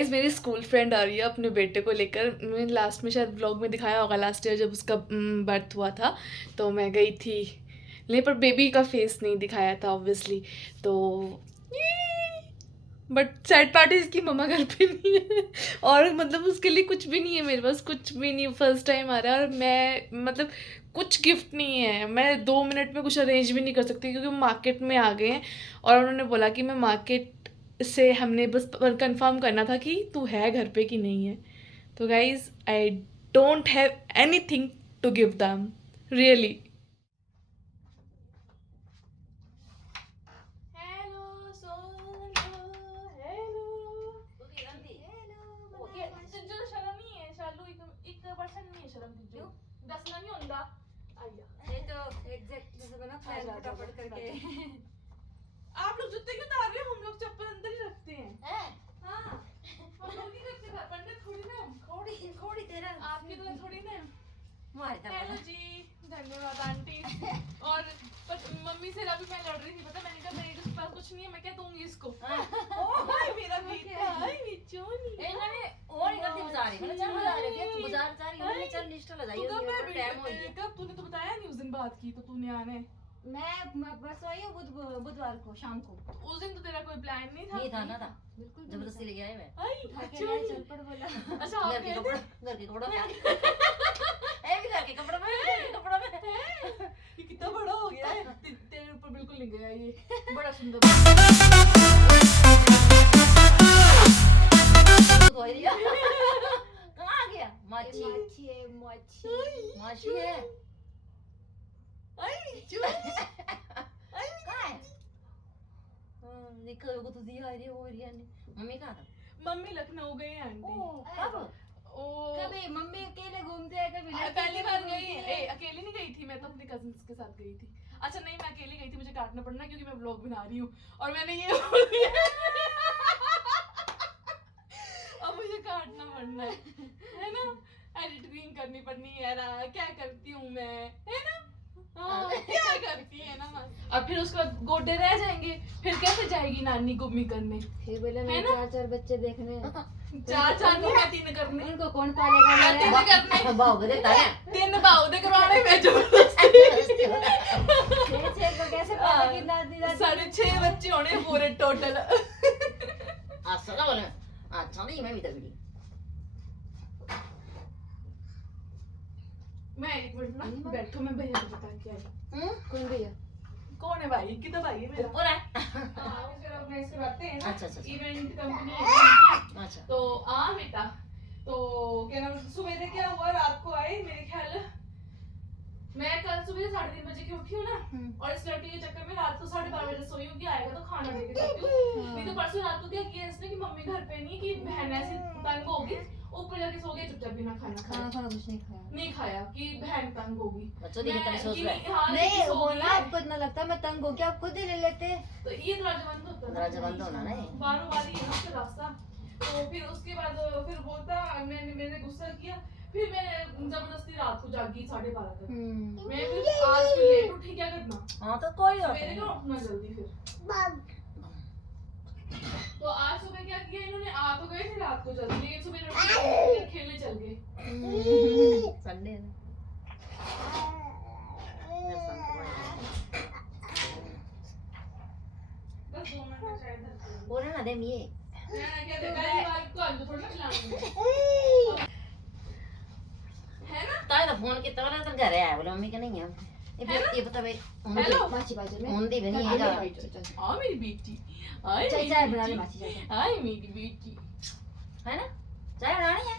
Guys मेरी school friend आ रही है अपने बेटे को लेकर। मैंने लास्ट में शायद व्लॉग में दिखाया होगा, लास्ट ईयर जब उसका बर्थ हुआ था तो मैं गई थी, नहीं पर बेबी का फेस नहीं दिखाया था ऑब्वियसली। तो बट सैड पार्ट इसकी मम्मा घर पे नहीं है और मतलब उसके लिए कुछ भी नहीं है, मेरे पास कुछ भी नहीं। फर्स्ट टाइम आ रहा है और मैं मतलब कुछ गिफ्ट नहीं है, मैं 2 मिनट में कुछ अरेंज भी नहीं कर सकती क्योंकि मार्केट में आ गए हैं और उन्होंने बोला कि मैं मार्केट से हमने बस कंफर्म करना था कि तू है घर पे कि नहीं है। तो guys I don't have anything to give them really. दसना नहीं होता ये तो एग्जैक्ट जैसे बना प्लान फटाफट करके। आप लोग जूते क्यों उतार रहे हो? हम लोग चप्पल अंदर ही रखते हैं। हाँ हम लोग नहीं रखते घर पंडित थोड़ी ना, खोड़ी तेरा आपकी तरह थोड़ी ना। मारता हेलो जी, धन्यवाद आंटी। और पर मम्मी से अभी मैं लड़ रही थी, पता मैंने कहा मेरे पास कुछ नहीं है, मैं क्या दूंगी इसको। ओह मेरा बेटा, हाय मिचोनी। इन्होंने और ही गलती बजा रही है, चल बजा रही है, तू बाजार जा रही है, चल लिस्ट लगा तू कब ये टाइम हो गया। कब तूने तो बताया नहीं उस दिन बात की तो तूने आने। मैं बस आई हूँ बुधवार को शाम को। उस दिन तो तेरा कोई प्लान नहीं था? नहीं था ना था, बिल्कुल जबरदस्ती लेके आए मैं। आई चल पड़ बोला। अच्छा आप घर के गए कपड़ों में आ गई। ए भी घर के कपड़ों में थे? ये कितना बड़ा हो गया है, तेरे ऊपर बिल्कुल नहीं गया ये, बड़ा सुंदर। कहाँ गया? माछी है। आई चुप। कहाँ है? देखो वो तो दिया है वो रिया ने। मम्मी कहाँ था? मम्मी लखनऊ गई है आंटी। कब? ओ कभी मम्मी अकेले घूमते हैं, कभी पहली बार गई। अकेली नहीं गई थी, मैं तो अपने कजिन्स के साथ गई थी। अच्छा नहीं, मैं अकेली गई थी, मुझे काटना पड़ना क्योंकि मैं व्लॉग बना रही हूँ और मैंने ये बोल दिया। अब मुझे काटना पड़ना है ना, एडिटिंग करनी पड़नी है ना, क्या करती हूँ मैं, है ना। हाँ, क्या करती है ना बस। अब फिर उसके बाद गोडे रह जाएंगे, फिर कैसे जाएगी नानी गुम्मी करने? फिर बोले मैं 4 बच्चे देखने हैं। 4 नहीं, मैं 3 करने। उनको कौन पालेगा? मैं 3 करने। बाबू देखता है 3 बाऊ दे करवाने में जो 6 को कैसे पालेगी दादी? 6.5 बच्चे होने पूरे टोटल। अच्छा ना बोले अच्छा नहीं, मैं भी तो वीडियो मैं एक मिनट ना बैठो, मैं भैया को बता के आई। कौन भैया? कौन है भाई? कितना भाई है मेरा? ऊपर है। हां उसके ऑर्गेनाइज करवाते हैं ना। अच्छा इवेंट कंपनी है। अच्छा तो हाँ बेटा, तो क्या नाम, सुबह क्या हुआ, रात को आए मेरे ख्याल, मैं कल सुबह 3:30 बजे की उठी हूँ ना, और इस लड़के के चक्कर में रात को 12:30 बजे सोई हूँ कि आएगा तो खाना देके जाती हूँ। नहीं तो परसों रात को क्या किया इसने कि मम्मी घर पे नहीं, कि बहन ऐसी तंग होगी, ऊपर जाके सो गए चुपचाप, बिना खाना खाया कुछ नहीं खाया कि बहन तंग होगी। बच्चों की तरह सोच रहा है। हाँ, नहीं सो वो गई ना है। आपको इतना लगता है मैं तंग हो गया, आप खुद ही ले लेते। तो ये दरवाजा बंद होता है, दरवाजा बंद होना ना, बारों वाली है उसका रास्ता। तो फिर उसके बाद फिर बोलता, मैंने गुस्सा किया, फिर मैं जबरदस्ती रात को जागी 12:30 तक। मैं फिर आज फिर लेट उठी, क्या करना। हाँ तो कोई बात मेरे नहीं। को उठना जल्दी फिर। तो आज सुबह क्या किया इन्होंने, आ तो गए थे रात को जल्दी, लेकिन सुबह खेलने चल गए। संडे है बस 2 मिनट में चाय धरते हैं। बोले ना दे मिये मैं क्या देखा ये बात को अंदर थोड़ी खिलाऊंगी, है ना। ताई तो फोन कितना वाला तो घर आया बोले मम्मी का नहीं है ये बता भाई। हेलो माची बाजू में उन्दी बनी है जा। हां मेरी बेटी, हाय चाय बना ले माची चाय। हाय मेरी बेटी, है ना चाय बनानी है।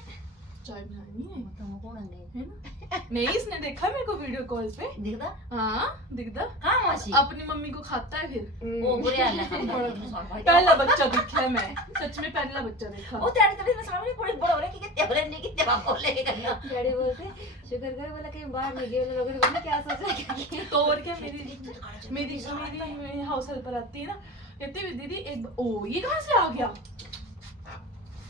चाय बनानी है तुम कौन है ना। नहीं इसने देखा मेरे को वीडियो कॉल पे। दिखदा? हाँ दिखता। हां मासी अपनी मम्मी को खाता है फिर। ओ बुरे हाल है। पहला बच्चा देखा है मैं, सच में पहला बच्चा देखा। ओ तेरी तड़ी ना सामने पूरी बड़ा हो रहा है कि कितने बड़े नहीं कितने बाप को लेके करना। डैडी बोलते शुक्र कर बोला कहीं बाहर नहीं गए, लोगों ने बोला क्या सोच रहे हैं। तो और क्या, मेरी हाउस हेल्पर आती है ना, कहती है दीदी एक, ओ ये कहाँ से आ गया,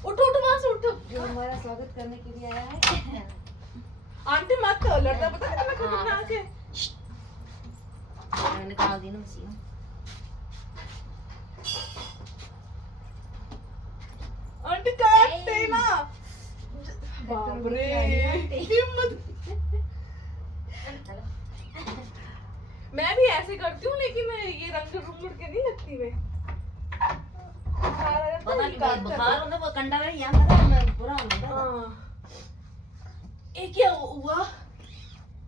उठो उठो वहां से उठो। जो हमारा स्वागत करने के लिए आया है। आंटी मत लड़ता, पता है मैं खुद ना आके निकाल दी ना मसी। आंटी क्या लगते ना। बाप रे हिम्मत। मैं भी ऐसे करती हूँ लेकिन ये रंग रुंग के नहीं लगती मैं। पता नहीं बुखार होना वो कंडा में या मतलब पूरा हो गया। हाँ। ये क्या हुआ?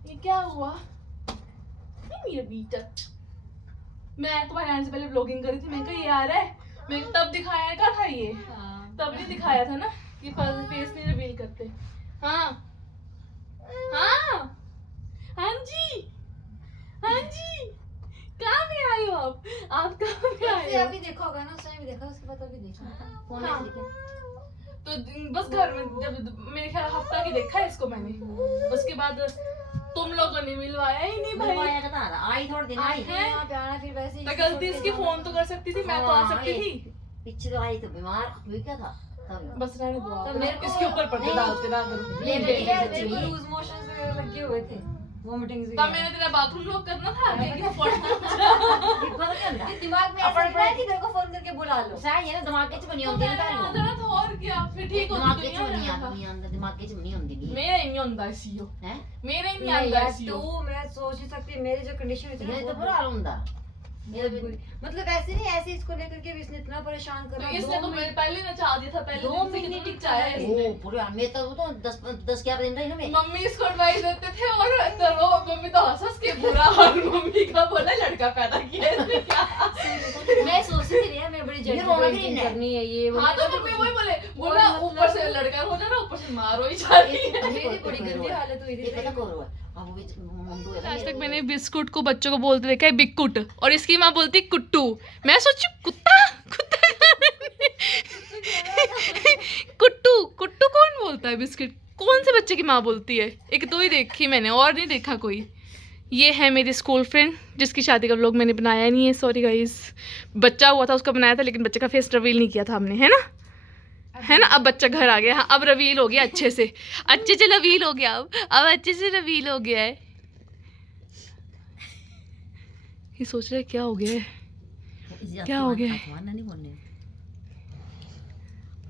ये क्या हुआ? ये मेरा बेटा। मैं तुम्हारे आने से पहले व्लॉगिंग करी थी, मैंने कहा ये आ रहा है, मैंने तब दिखाया क्या था ये? तब नहीं दिखाया था ना कि फेस नहीं रिवील करते। हाँ हाँ हाँ जी, हाँ जी, कहाँ पे आए हो आप कहाँ पे आए से हो? अभी देखा होगा ना, उसने भी देखा, उसके बाद अभी देखा फोन में हाँ। देखा। तो बस घर में जब मेरे ख्याल हफ्ता की देखा है इसको मैंने, उसके बाद तुम लोगों ने मिलवाया ही नहीं भाई भाई। आया था आई थोड़े दिन आई हैं? वहां पे आना, फिर वैसे ही तो गलती इसकी फोन तो कर सकती थी, मैं तो आ सकती थी। पीछे तो आई तो बीमार हुई क्या था तब। बस रहने दो आप, तो मेरे को- इसके ऊपर पर्दे नहीं। डालते ना करो। ये मेरे मेरे को लूज मोशंस वगैरह लगे हुए थे, वोमिटिंग तब मैंने तेरा बाथरूम लॉक करना था कि दिमाग में ऐसा अपन- लग रहा है कि तेरे को फोन करके बुला लो। शायद ये ना दिमाग के च बनी होंदी ना आ पहले। जाना था और क्या, फिर ठीक होती दिमाग के च दुनिया बनी में था। आदमी अंदर, दिमाग के च बनी होंदी नहीं मेरा ही नहीं होता सीओ, है। मेरा ही नहीं नहीं आता यार, सीओ। तो मैं सोच ही सकती, मेरी जो कंडीशन ये तो बुरा हाल होंदा। बहुत बुरी। मतलब ऐसे नहीं, ऐसे इसको लेकर के भी इसने इतना परेशान तो करा। इसने तो मेरे पहले नचा दिया था, पहले 2 दिन से महीने कितना टिकाया नचाया है। इसने। ओ पूरे मैं तो 10 11 दिन रही ना मैं। मम्मी इसको एडवाइस देते थे और अंदर वो मम्मी तो हंस के बुरा हाल मम्मी का बोला लड़का पैदा किया इसने क्या। मैं सोचती थी यार, मैं बड़ी ये जल्दी रोना भी पेंटिंग नहीं है। करनी है ये वो। हाँ तो मम्मी वही बोले बोला मतलब- ऊपर से लड़का हो जा रहा ऊपर से मार हो ही जा रही है। मेरी बड़ी गंदी हालत हुई ये पता थी। कौन हुआ अब वो भी मुंडू है। आज तक मैंने बिस्कुट को बच्चों को बोलते देखा है बिस्कुट, और इसकी माँ बोलती कुट्टू। मैं सोची कुत्ता कुत्ता कुट्टू कुट्टू कौन बोलता है बिस्किट? कौन से बच्चे की माँ बोलती है? एक दो ही देखी मैंने और नहीं देखा कोई। ये है मेरी स्कूल फ्रेंड जिसकी शादी का व्लॉग मैंने बनाया नहीं है, सॉरी गाइस। बच्चा हुआ था उसका बनाया था लेकिन बच्चे का फेस रिवील नहीं किया था हमने, है ना, है ना। अब बच्चा घर आ गया, हाँ अब रिवील हो गया अच्छे से, अच्छे से रिवील हो गया, अब अच्छे से रिवील हो गया है। ये सोच रहा है क्या हो गया है, क्या हो गया है? नहीं बोलने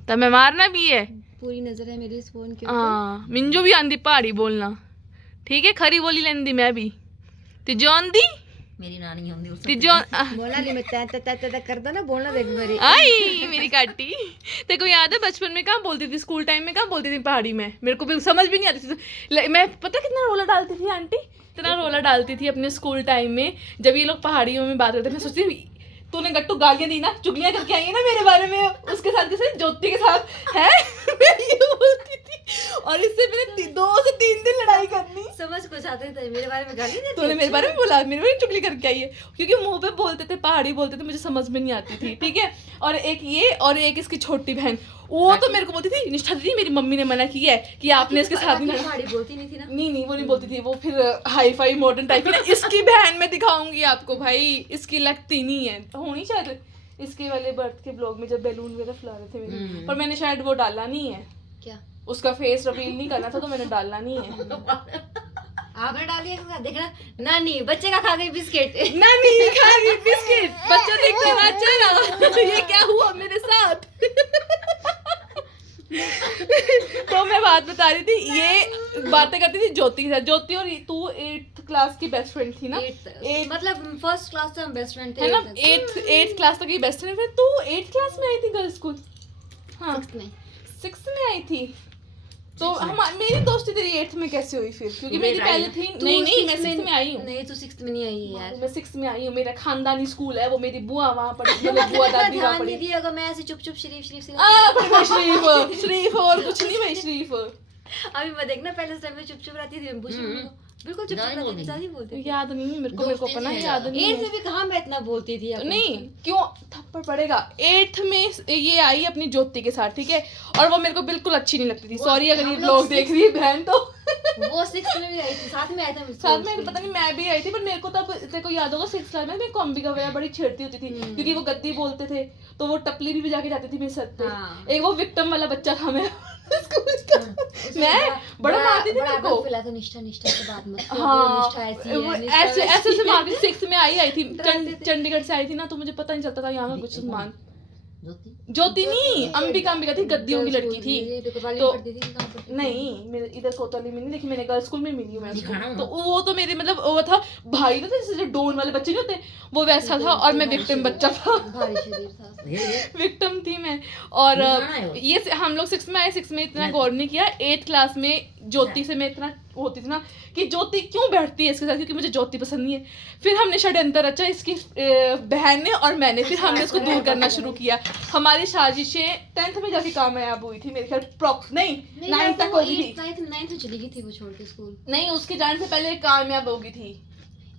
तब मैं मारना भी है। पूरी नजर है मेरी इस फोन के हाँ मिंजो भी आंदी पहाड़ी बोलना, ठीक है, खरी बोली लेंदी मैं भी तिजो आंदी मेरी नानी होंदी उस तिजो बोलना नहीं, मैं ता करता ना, बोलना देख मेरी। आई मेरी काटी। तेरे को याद है बचपन में कहाँ बोलती थी, स्कूल टाइम में कहाँ बोलती थी पहाड़ी में? मेरे को बिल्कुल समझ भी नहीं आती थी। मैं पता कितना रोला डालती थी आंटी, इतना रोला डालती थी अपने स्कूल टाइम में जब ये लोग पहाड़ियों में बात करते थे। मैं सोचती थी तूने गट्टू गालियाँ दी ना, चुगलियाँ करके आई है ना मेरे बारे में, उसके साथ कैसे ज्योति के साथ है। मैं ये बोलती थी और इससे मैंने 2 से 3 दिन लड़ाई करनी। समझ कुछ आते थे मेरे बारे में, गाली देती। तूने मेरे बारे में बोला, मेरे बारे में चुगली करके आई है, क्योंकि मुंह पे बोलते थे पहाड़ी बोलते थे, मुझे समझ में नहीं आती थी, ठीक है। और एक ये और एक इसकी छोटी बहन, वो तो मेरे को बोलती थी निष्ठा दीदी मेरी मम्मी ने मना किया है कि आपने इसके साथ नहीं लड़ा। पहाड़ी बोलती नहीं थी ना। नहीं वो नहीं बोलती थी, वो फिर हाई फाई मॉडर्न टाइप की। इसकी बहन मैं दिखाऊंगी आपको भाई, इसकी लगती नहीं है, होनी शायद इसके वाले बर्थ के ब्लॉग में जब बैलून वगैरह फुला रहे थे मेरे, पर मैंने शायद वो डाला नहीं है, क्या उसका फेस रिवील नहीं करना था तो मैंने डालना नहीं है। आपने डाली है? देखना नानी बच्चे का खा गई बिस्किट। नानी खा गई बिस्किट, बच्चा देखता नाचेगा। ये क्या हुआ मेरे साथ? तो मैं बात बता रही थी, ये बातें करती थी ज्योति के साथ। ज्योति और तू 8th क्लास की बेस्ट फ्रेंड थी ना? मतलब फर्स्ट क्लास से हम बेस्ट फ्रेंड थे, है ना, 8th क्लास तक की बेस्ट फ्रेंड। फिर तू 8th क्लास में आई थी गर्ल्स स्कूल? हाँ 6th में आई थी। तो हम मेरी दोस्ती तेरी 8th में कैसे हुई फिर? क्योंकि मेरी पहले थी। नहीं मैं 6th में आई हूँ। नहीं तू 6th में नहीं आई है यार। मैं 6th में आई हूँ, मेरा खानदानी स्कूल है वो, मेरी बुआ वहाँ पढ़ी, मेरी बुआ दादी वहाँ ध्यान पढ़ी। नहीं दिया अगर मैं ऐसे चुप चुप शरीफ शरीफ से भाई शरीफ और कुछ नहीं भाई शरीफ। अभी मैं देखना पहले टाइम में चुप चुप रहती थी, बिल्कुल चुप चुप रहती थी, ज्यादा बोलती थी। याद नहीं है मेरे को अपना याद नहीं एट है। से भी कहाँ मैं इतना बोलती थी अपने। नहीं क्यों थप्पड़ पड़ेगा। 8th में ये आई अपनी ज्योति के साथ, ठीक है, और वो मेरे को बिल्कुल अच्छी नहीं लगती थी। सॉरी अगर ये ब्लॉग देख रही है बहन तो। वो 6th में भी आई थी, साथ में आया था साथ में पता नहीं मैं भी आई थी, पर मेरे को तब तेरे को याद होगा 6th क्लास में मैं कॉम्बी का वजह बड़ी छेड़ती होती थी, क्योंकि वो गद्दी बोलते थे तो वो टपली भी बजा के जाती थी मेरे सर पे। हाँ। एक वो विक्टिम वाला बच्चा था मैं स्कूल का, मैं बड़ा मारती थी मेरे को। फिलहाल तो निष्ठा के बाद में हाँ निष्ठा ऐसी है, वो निष्ठा ऐसे वैसी से मारती थी। 6th में आई थी डरते थे। चंडीगढ़ से आई थी ना, तो मुझे पता नहीं चलता था यहाँ का कुछ सामान। ज्योति नहीं, अंबिका थी, गद्दियों की लड़की थी। तो पढ़ती थी कहाँ पढ़ती? नहीं, मेरे इधर कोतवाली में नहीं, देखी मैंने गर्ल्स स्कूल में मिली हूँ मैं उसको। तो वो तो मेरे मतलब वो था भाई ना, जैसे जो डोन वाले बच्चे नहीं होते वो वैसा था, और मैं विक्टिम बच्चा था। भारी शरीर था। विक्टिम थी मैं। और ये हम लोग 6 में आए, 6 में इतना गौर नहीं किया। 8th क्लास में ज्योति से मैं इतना होती थी ना कि ज्योति क्यों बैठती है इसके साथ, क्योंकि मुझे ज्योति पसंद नहीं है। फिर हमने षड्यंत्र रचा, इसकी बहन ने और मैंने, फिर हमने इसको दूर करना शुरू किया। हमारी साजिशें 10th में जाके कामयाब हुई थी मेरे ख्याल, नहीं 9th तक हो गई थी। 9th में चली गई थी वो छोड़ के स्कूल। नहीं, उसके जाने से पहले कामयाब हो गई थी।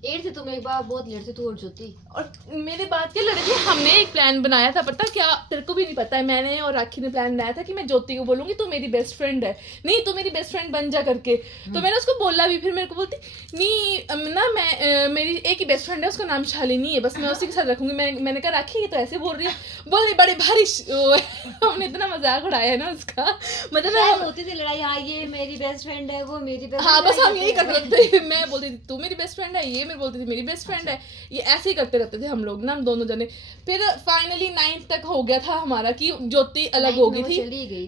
8th तुम एक बार बहुत लेट से तू और ज्योति। और मेरे बात क्या लड़की, हमने एक प्लान बनाया था, पता क्या, तेरे को भी नहीं पता है, मैंने और राखी ने प्लान बनाया था कि मैं ज्योति को बोलूंगी तू मेरी बेस्ट फ्रेंड है, नहीं तू मेरी बेस्ट फ्रेंड बन जा करके। तो मैंने उसको बोला भी, फिर मेरे को बोलती नहीं ना, मैं मेरी एक ही बेस्ट फ्रेंड है, उसका नाम शालिनी है, बस मैं उसी के साथ रखूंगी। मैंने कहा राखी ये तो ऐसे बोल रही है, बोले बड़े भारी हमने इतना मजाक उड़ाया है ना उसका, मतलब होती थी लड़ाई, हाँ ये मेरी बेस्ट फ्रेंड है, वो मेरी बेस्ट। हाँ बस हम यही करते थे, मैं बोलती थी तू मेरी बेस्ट फ्रेंड है, ये मेरी बोलती थी मेरी बेस्ट फ्रेंड है, ये ऐसे ही करते रहते थे हम लोग ना, हम दोनों जने। फिर फाइनली 9th तक हो गया था हमारा कि ज्योति अलग हो गई थी,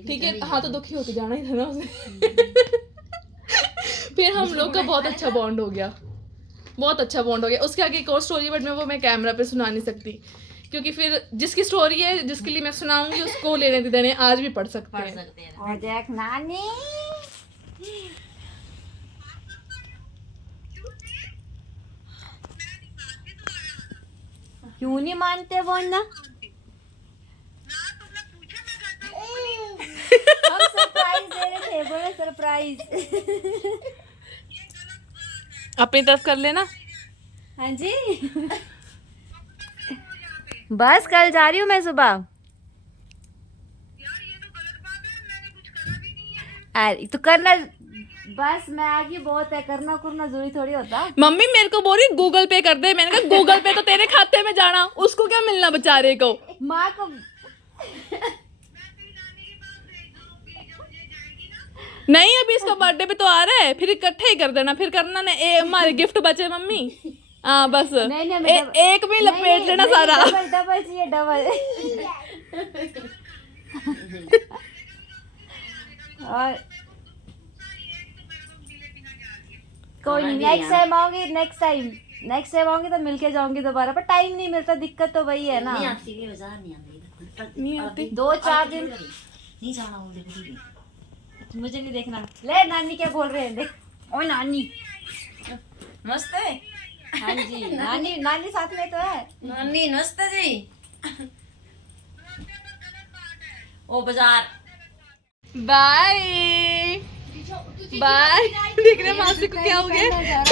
ठीक है। हाँ तो दुखी होके जाना ही था ना उसे। फिर हम लोग का बहुत अच्छा बॉन्ड हो गया, बहुत अच्छा बॉन्ड हो गया। उसके आगे एक और स्टोरी, बट मैं कैमरा पे सुना नहीं सकती, क्योंकि फिर जिसकी स्टोरी है, जिसके लिए मैं सुनाऊंगी, उसको लेने देने आज भी पढ़ सकते हैं। और देख नानी, क्यों नहीं मानते बोलना? हम सरप्राइज दे रहे थे, बोले सरप्राइज। अपनी तरफ कर लेना। हाँ जी, बस कल जा रही हूँ मैं सुबह। अरे तो करना, बस मैं आ गई, बहुत है, करना करना जरूरी थोड़ी होता। मम्मी मेरे को बोल रही गूगल पे कर दे, मैंने कहा गूगल पे तो तेरे खाते में जाना, उसको क्या मिलना बेचारे को। माँ को नहीं, अभी इसका बर्थडे पे तो आ रहा है, फिर इकट्ठे ही कर देना, फिर करना ना हमारे गिफ्ट बचे मम्मी। हाँ बस नहीं, एक में लपेट लेना सारा। डबल डबल चाहिए, डबल। और कोई नहीं, नेक्स्ट टाइम आऊंगी तो मिलके जाऊंगी दोबारा, पर टाइम नहीं मिलता, दिक्कत तो वही है ना। नहीं आती। 2-4 दिन नहीं जाना वो देखो, मुझे नहीं देखना। ले नानी क्या बोल रहे हैं, देख। ओ नानी मस्त है। हाँ जी, नानी साथ में तो है। नानी नमस्ते जी। ओ बाजार बाय बाय। देख रहे मासी को क्या हो गया।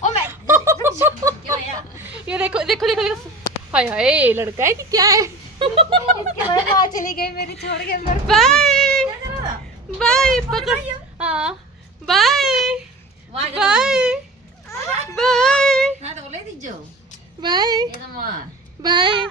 ओ मैं क्यों यार, ये देखो देखो देखो देखो, हाय हाय लड़का है कि क्या है। इसके बाद माँ चली गई मेरी छोड़ के अंदर। बाय बाय, पकड़। हाँ बाय बाय बाय ना तो बोले थी जो बाय ये तो माँ बाय।